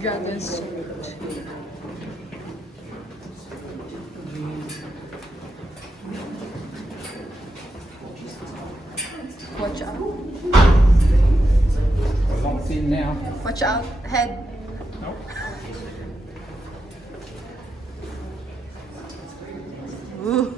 Dragons. Watch out. We're locked in now. Watch out. Head. Nope. Ooh.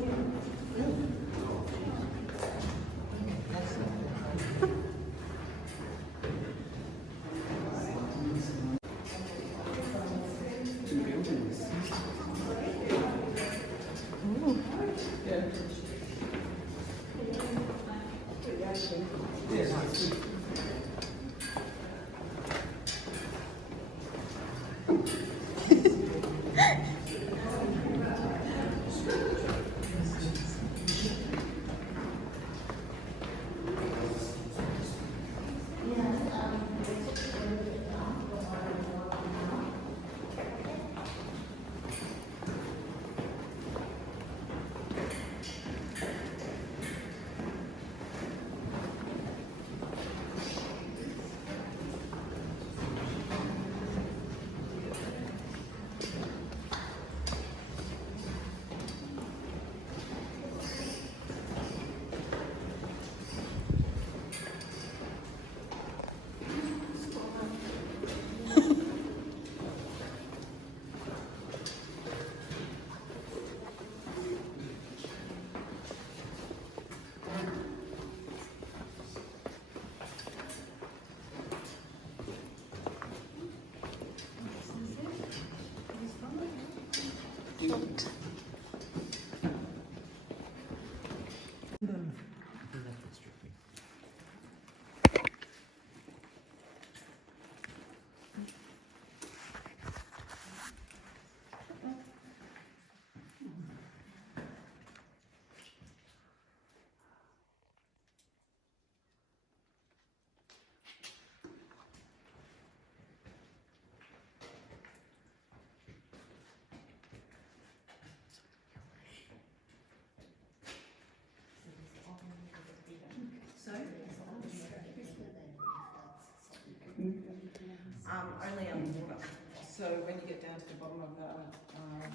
Only underwater. So when you get down to the bottom of the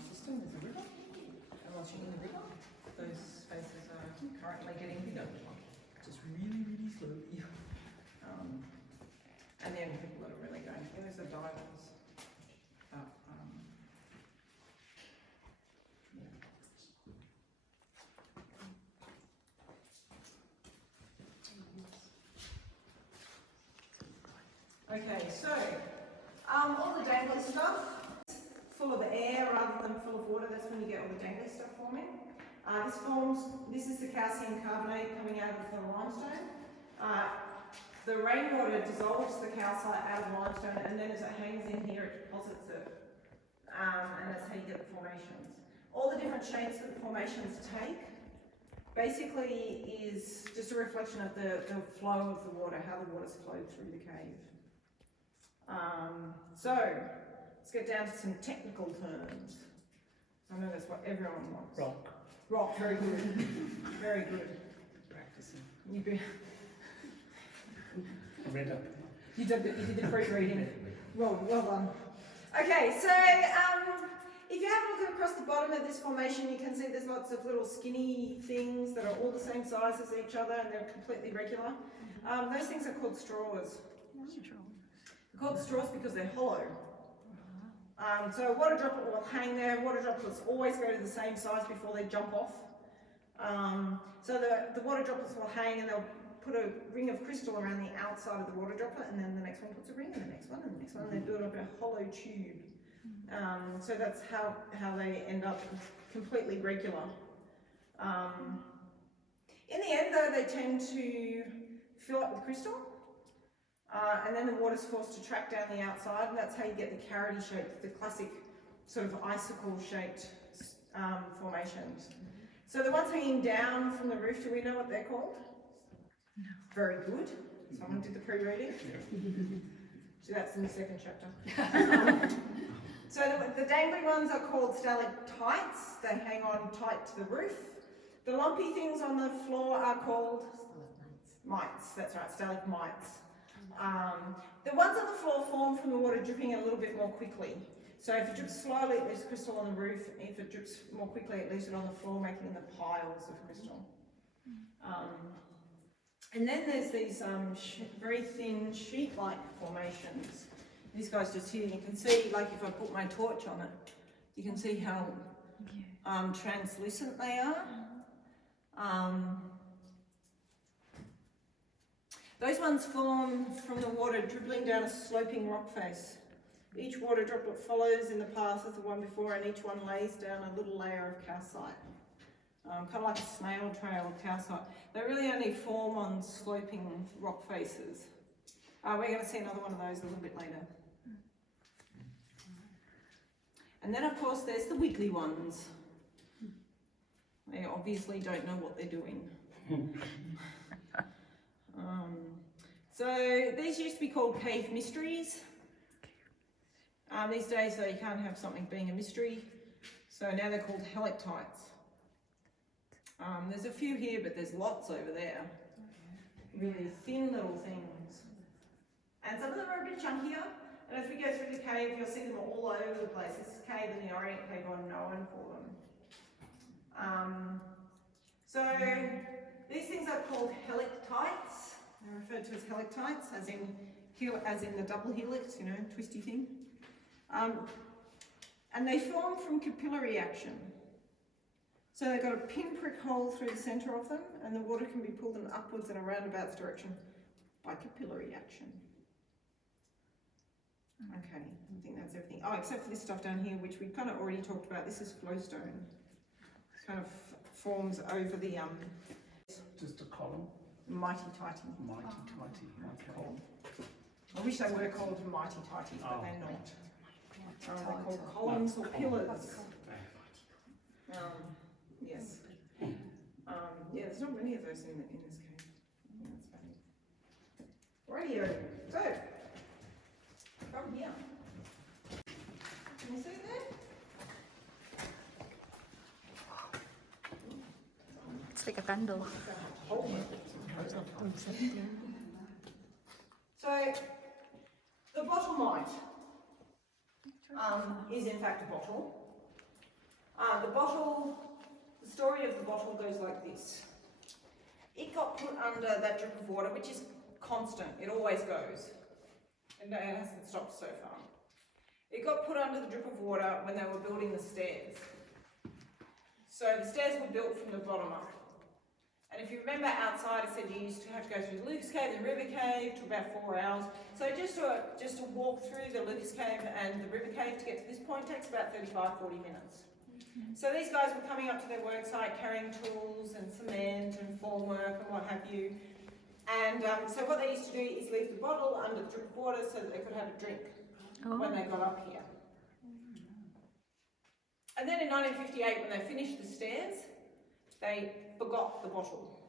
system, there's a river. And once you're in the river, those spaces are currently getting bigger. Just really, really slowly. And the only people that are really going through is the divers. Okay, so all the dangly stuff, full of air rather than full of water, that's when you get all the dangly stuff forming. This is the calcium carbonate coming out of the limestone. The rainwater dissolves the calcite out of the limestone, and then as it hangs in here it deposits it, and that's how you get the formations. All the different shapes that the formations take basically is just a reflection of the flow of the water, how the water's flowed through the cave. So, let's get down to some technical terms. I know that's what everyone wants. Rock. Rock, very good. Very good. Practicing. You Read up. did the pre-reading. Well done. Okay, so if you have a look across the bottom of this formation, you can see there's lots of little skinny things that are all the same size as each other and they're completely regular. Those things are called straws. They're called straws because they're hollow. So a water droplet will hang there. Water droplets always go to the same size before they jump off. So the water droplets will hang and they'll put a ring of crystal around the outside of the water droplet, and then the next one puts a ring, and the next one, and the next one, and they build up a hollow tube. So that's how they end up completely regular. In the end, though, they tend to fill up with crystal, and then the water's forced to track down the outside, and that's how you get the carroty shape, the classic sort of icicle-shaped formations. So the ones hanging down from the roof, do we know what they're called? No. Very good. Someone did the pre-reading. So that's in the second chapter. So the dangly ones are called stalactites. They hang on tight to the roof. The lumpy things on the floor are called mites. That's right, stalagmites. The ones on the floor form from the water dripping a little bit more quickly. So if it drips slowly, it leaves crystal on the roof. If it drips more quickly, it leaves it on the floor, making the piles of crystal. And then there's these very thin sheet-like formations. These guys just here, you can see, like if I put my torch on it, you can see how translucent they are. Those ones form from the water dribbling down a sloping rock face. Each water droplet follows in the path of the one before, and each one lays down a little layer of calcite. Kind of like a snail trail of calcite. They really only form on sloping rock faces. We're going to see another one of those a little bit later. And then of course there's the wiggly ones. They obviously don't know what they're doing. So these used to be called cave mysteries. These days you can't have something being a mystery, so now they're called Helictites. There's a few here, but there's lots over there. Really thin little things. And some of them are a bit chunkier, and as we go through the cave, you'll see them all over the place. This cave and the Orient Cave are known for them. So these things are called Helictites. They're referred to as Helictites, as in the double helix, you know, twisty thing. And they form from capillary action. So they've got a pinprick hole through the centre of them, and the water can be pulled in upwards in a roundabout direction by capillary action. Okay, I think that's everything. Oh, except for this stuff down here, which we kind of already talked about. This is flowstone. It kind of forms over the Just a column. mighty tighty. Mighty tighty. Okay. I wish they were called mighty tighties, but they're not. They're called columns or pillars. Yes. Yeah, there's not many of those in this cave. That's funny. Rightio. So, from here. Can you see it there? It's like a candle. So, the bottle mite is in fact a bottle. The story of the bottle goes like this. It got put under that drip of water, which is constant, it always goes. And it hasn't stopped so far. It got put under the drip of water when they were building the stairs. So the stairs were built from the bottom up. And if you remember outside, I said you used to have to go through the Lucas Cave and the River Cave, took about 4 hours. So just to walk through the Lucas Cave and the River Cave to get to this point takes about 35-40 minutes. So these guys were coming up to their work site carrying tools and cement and formwork and what have you. And so what they used to do is leave the bottle under the drip of water so that they could have a drink when they got up here. And then in 1958, when they finished the stairs, they forgot the bottle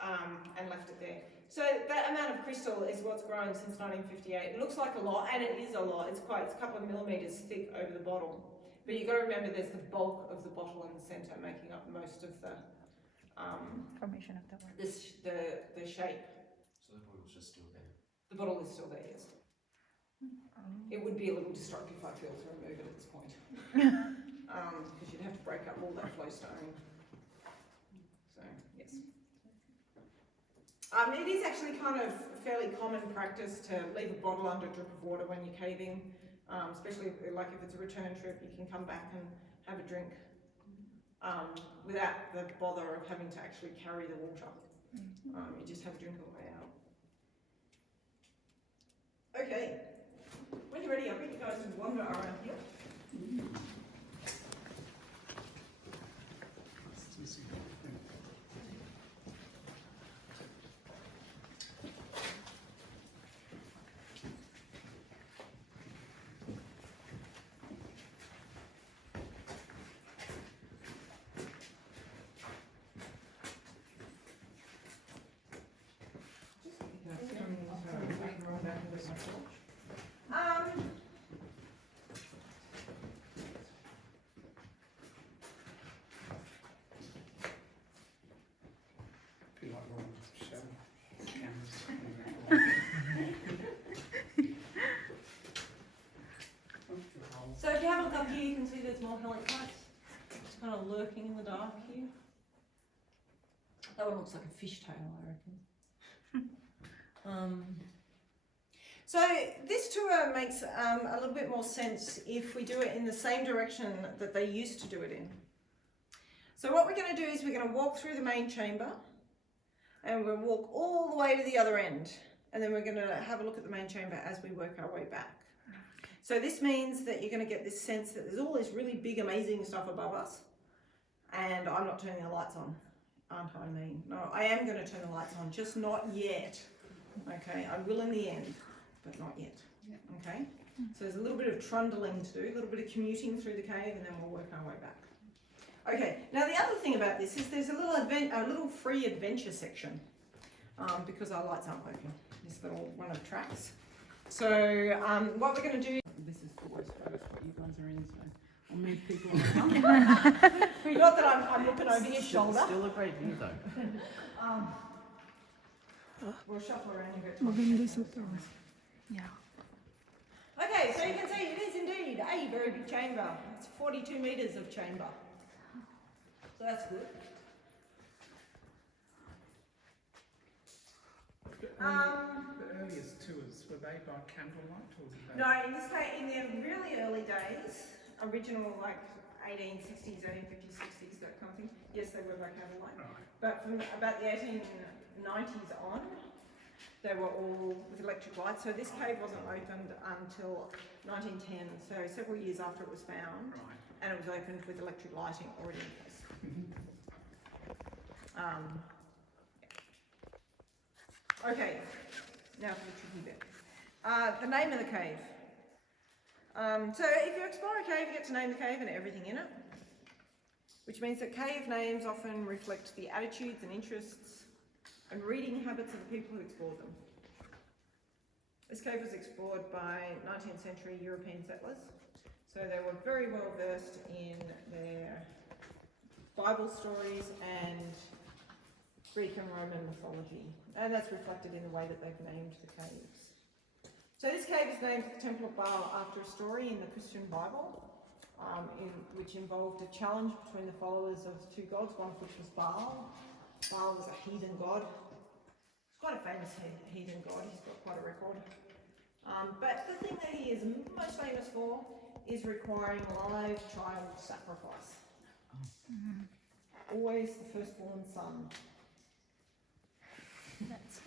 and left it there. So that amount of crystal is what's grown since 1958. It looks like a lot, and it is a lot. It's a couple of millimetres thick over the bottle. But you've got to remember there's the bulk of the bottle in the centre making up most of the Formation of the word. the shape. So the bottle's just still there? The bottle is still there, yes. It would be a little destructive, I feel, to remove it at this point. Because you'd have to break up all that flowstone. So, yes. It is actually kind of fairly common practice to leave a bottle under a drip of water when you're caving, especially like if it's a return trip, you can come back and have a drink without the bother of having to actually carry the water. You just have a drink on the way out. Okay, when you're ready, I'll get you guys to wander around here. Feel like we're on the show. Cameras. So if you have a look up here, you can see there's more Helictites. It's kind of lurking in the dark here. That one looks like a fishtail, I reckon. So this tour makes a little bit more sense if we do it in the same direction that they used to do it in. So what we're going to do is we're going to walk through the main chamber and we'll walk all the way to the other end, and then we're going to have a look at the main chamber as we work our way back. So this means that you're going to get this sense that there's all this really big amazing stuff above us, and I'm not turning the lights on, aren't I mean? No, I am going to turn the lights on, just not yet. Okay, I will in the end, but not yet. Okay, so there's a little bit of trundling to do, a little bit of commuting through the cave, and then we'll work our way back. Okay, now the other thing about this is there's a little free adventure section, because our lights aren't working. This little one of tracks. So what we're going to do. This is the worst photos what you guys are in, so I'll move people around. Not that I'm looking over your shoulder. Still a great view though. We'll shuffle around and go to Yeah. Okay, so you can see it is indeed a very big chamber. It's 42 metres of chamber. So that's good. The earliest tours, were they by candlelight or were they? No, in this case, in the really early days, original like 1860s, 1850s, 60s, that kind of thing, yes, they were by candlelight. Right. But from about the 1890s on, they were all with electric lights. So this cave wasn't opened until 1910, so several years after it was found. Right. And it was opened with electric lighting already in place. Okay, now for the tricky bit. The name of the cave. So if you explore a cave, you get to name the cave and everything in it, which means that cave names often reflect the attitudes and interests and reading habits of the people who explored them. This cave was explored by 19th century European settlers, so they were very well versed in their Bible stories and Greek and Roman mythology, and that's reflected in the way that they've named the caves. So this cave is named the Temple of BAAL after a story in the Christian Bible, which involved a challenge between the followers of two gods, one of which was Baal. Baal was a heathen god. He's quite a famous heathen god, he's got quite a record. But the thing that he is most famous for is requiring live child sacrifice. Always the firstborn son.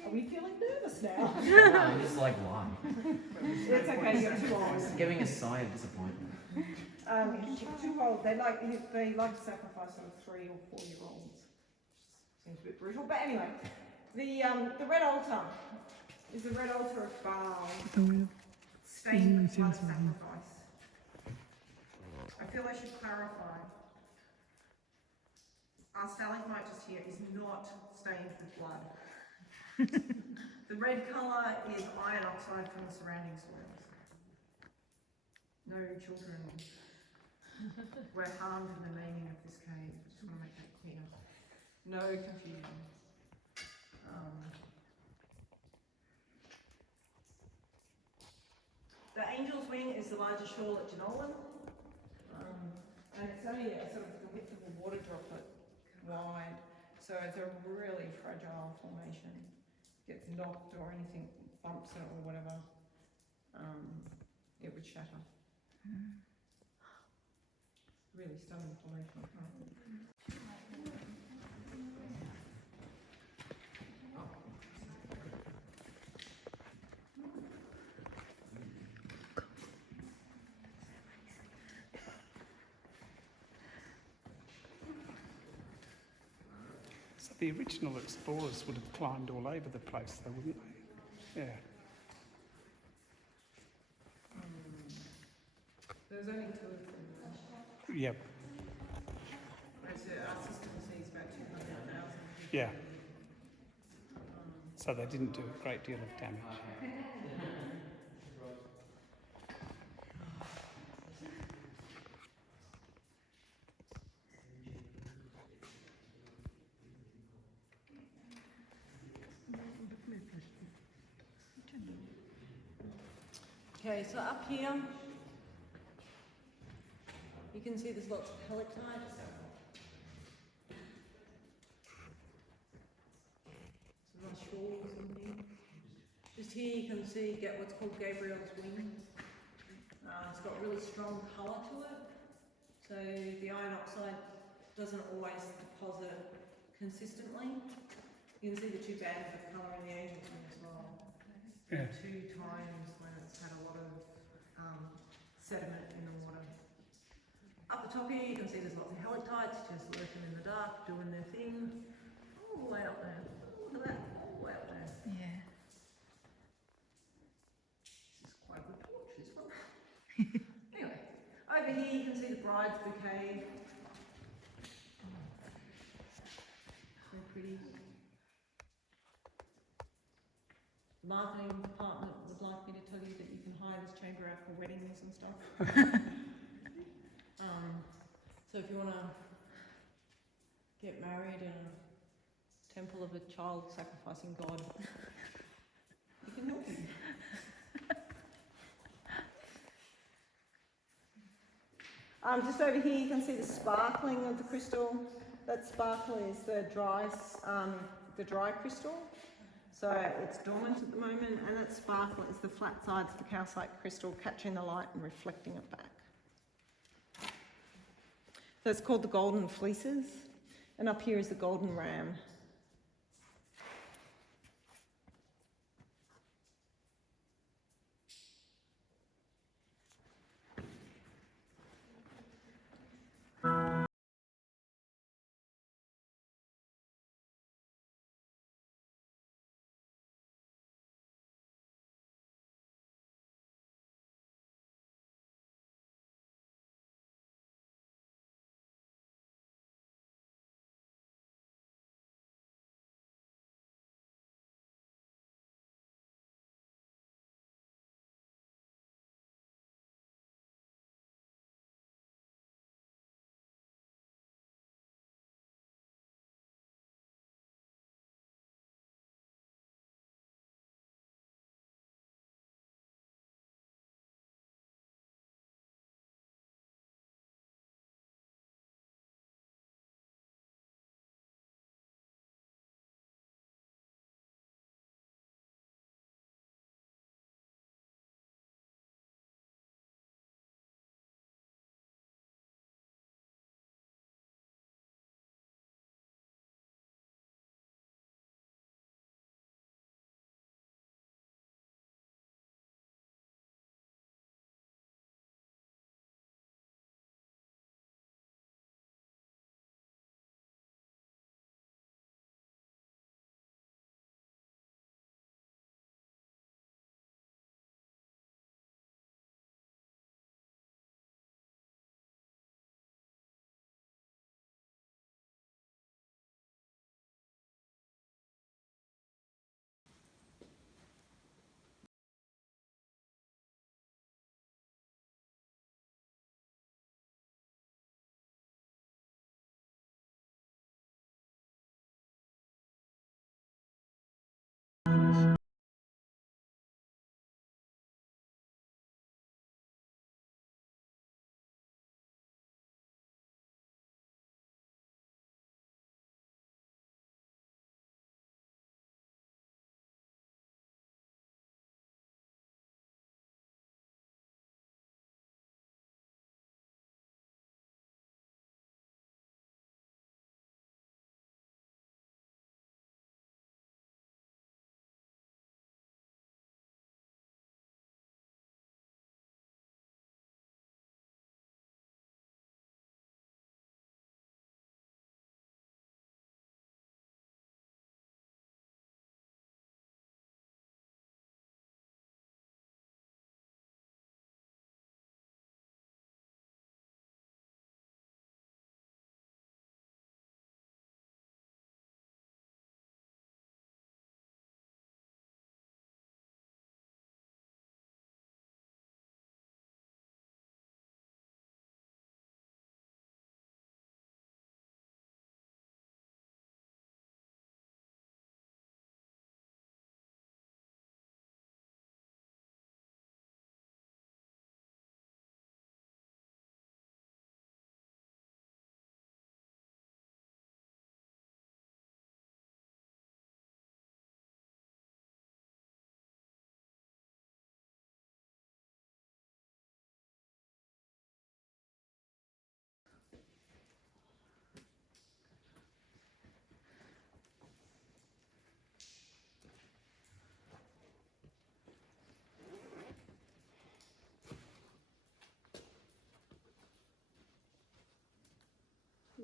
Are we feeling nervous now? No, I'm just like, why? It's okay, you're too old. It's giving a sigh of disappointment. Too old. They like to sacrifice sort of 3 or 4 year olds. Seems a bit brutal, but anyway, the red altar is the red altar of Baal, stained with blood sacrifice. I feel I should clarify. Our stalagmite here is not stained with blood. The red colour is iron oxide from the surrounding soils. No children were harmed in the naming of this cave. I just want to make that clear. No confusion. The Angel's Wing is the largest shawl at Jenolan, and it's only sort of the width of a water droplet wide, so it's a really fragile formation. Gets knocked or anything bumps it or whatever, it would shatter. Really stunning formation. the original explorers would have climbed all over the place, though, wouldn't they? Yeah. There's only two of them. Yep. Whereas our system sees about 200,000. Yeah. So they didn't do a great deal of damage. Okay, so up here, you can see there's lots of helictites. Some nice shawls in there. Just here you can see, get what's called Gabriel's wing. It's got really strong colour to it. So the iron oxide doesn't always deposit consistently. You can see the two bands of colour in the Asian wing as well. Yeah. 2 times when it's had a lot of sediment in the water. Up the top here you can see there's lots of helictites just lurking in the dark, doing their thing. All the way up there. Look at that, all the way up there. Yeah. This is quite a good torch, this one. Anyway, over here you can see the bride's bouquet. So pretty. The marketing department would like me to tell you that you can hire this chamber out for weddings and stuff. So if you want to get married in a temple of a child sacrificing God, you can help you. Just over here you can see the sparkling of the crystal. That sparkle is the dry crystal. So it's dormant at the moment, and that sparkle is the flat sides of the calcite crystal catching the light and reflecting it back. So it's called the golden fleeces, and up here is the golden ram.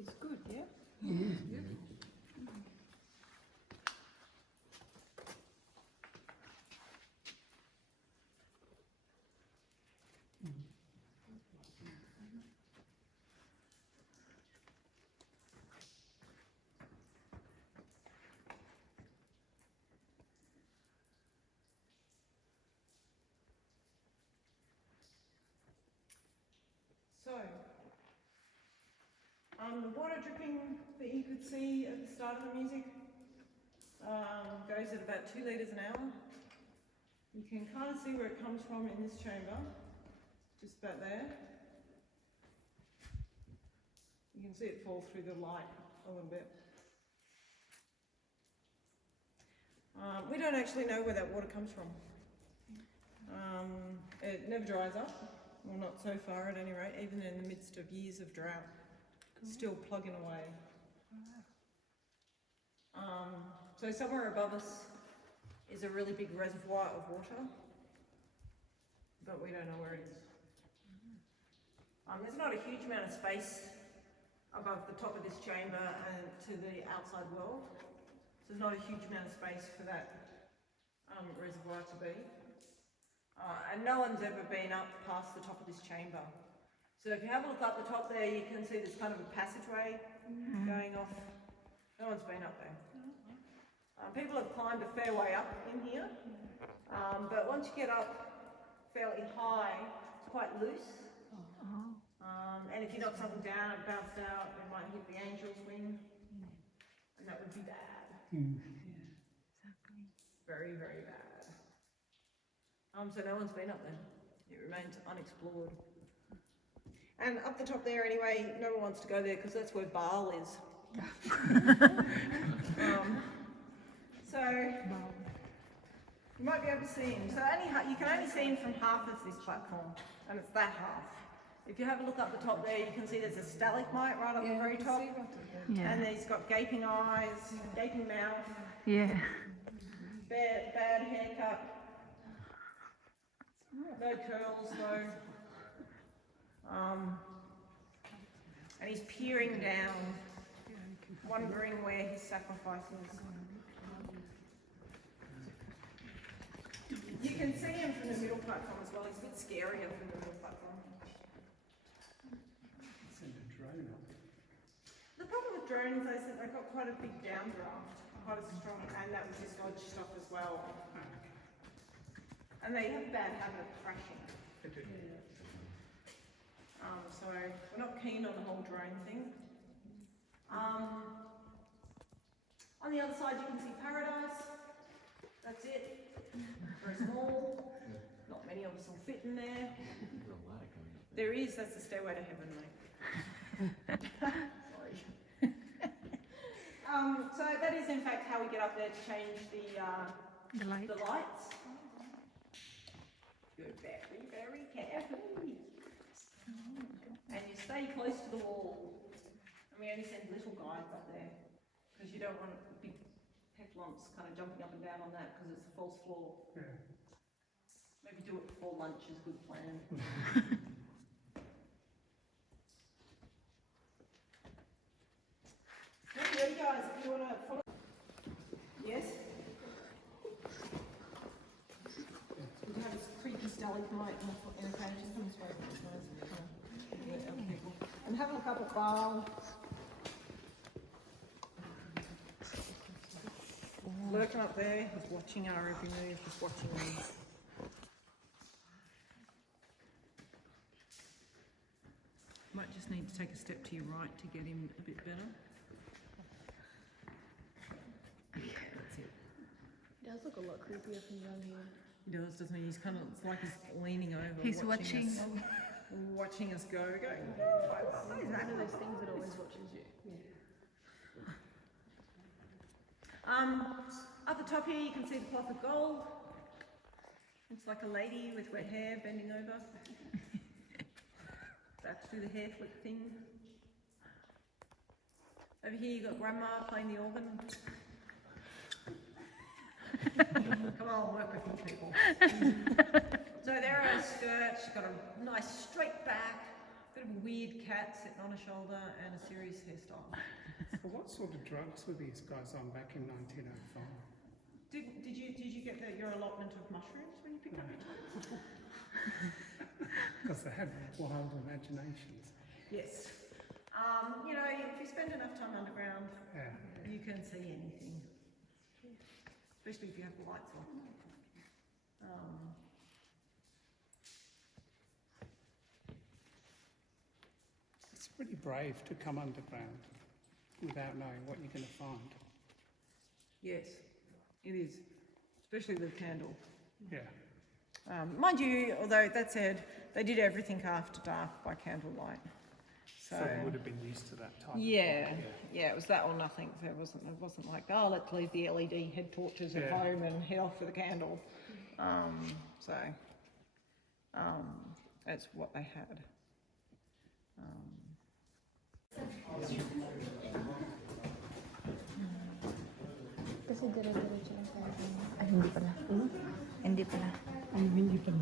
is good, yeah? So, the water dripping that you could see at the start of the music goes at about 2 litres an hour. You can kind of see where it comes from in this chamber, just about there. You can see it fall through the light a little bit. We don't actually know where that water comes from. It never dries up, well not so far at any rate, even in the midst of years of drought, still plugging away. So somewhere above us is a really big reservoir of water, but we don't know where it is. There's not a huge amount of space above the top of this chamber and to the outside world. So there's not a huge amount of space for that reservoir to be. And no one's ever been up past the top of this chamber. So if you have a look up the top there, you can see there's kind of a passageway going off. No one's been up there. People have climbed a fair way up in here, but once you get up fairly high, it's quite loose. And if you knock something down, it bounced out, it might hit the angel's wing, and that would be bad. Very, very bad. So no one's been up there. It remains unexplored. And up the top there anyway, no one wants to go there because that's where Baal is. So you might be able to see him. So you can only see him from half of this platform, and it's that half. If you have a look up the top there, you can see there's a stalagmite right up the very top. And he's got gaping eyes, gaping mouth. Yeah. Bad haircut. No curls though. And he's peering down, wondering where his sacrifice is. You can see him from the middle platform as well. He's a bit scarier from the middle platform. Send a drone up. The problem with drones is that they've got quite a big downdraft, quite a strong, and that was this Dodge stuff as well. And they have a bad habit of crashing. So we're not keen on the whole drone thing. On the other side you can see paradise. That's it. Very small. Not many of us will fit in there. There is, that's the stairway to heaven, mate. Sorry. So that is in fact how we get up there to change the lights. Go very, very carefully. And you stay close to the wall. And we only send little guides up there because you don't want big pepplumps kind of jumping up and down on that because it's a false floor. Yeah. Maybe do it before lunch is a good plan. Ready guys, if you want to follow. Yes? We have this creepy stalagmite in a cage. Just come this way. And have a look up at Baal. Lurking up there, he's watching our every move, he's watching me. Might just need to take a step to your right to get him a bit better. Okay, that's it. It does look a lot creepier from down here. He does, doesn't he? He's kind of, it's like he's leaning over. He's watching. Watching us go, going, It's one of those things that always watches you. At the top here you can see the cloth of gold. It's like a lady with wet hair bending over. About to do the hair flip thing. Over here you've got Grandma playing the organ. Come on, work with me, people. So there are her skirt. She's got a nice straight back, Bit of a weird cat sitting on a shoulder and a serious hairstyle. So what sort of drugs were these guys on back in 1905? Did you get your allotment of mushrooms when you picked up your toes? Because they had wild imaginations. Yes. You know, if you spend enough time underground, Yeah. you can see anything. Especially if you have the lights on. It's pretty brave to come underground without knowing what you're going to find. Yes, it is. Especially with candle. Yeah. Mind you, although that said, they did everything after dark by candlelight. So they would have been used to that type. Yeah, it was that or nothing. It wasn't like, oh, let's leave the LED head torches at home and head off with a candle. That's what they had. Kasi dire-diretso lang tayo. Ay, hindi pala. Hindi pala. Ay, hindi pa.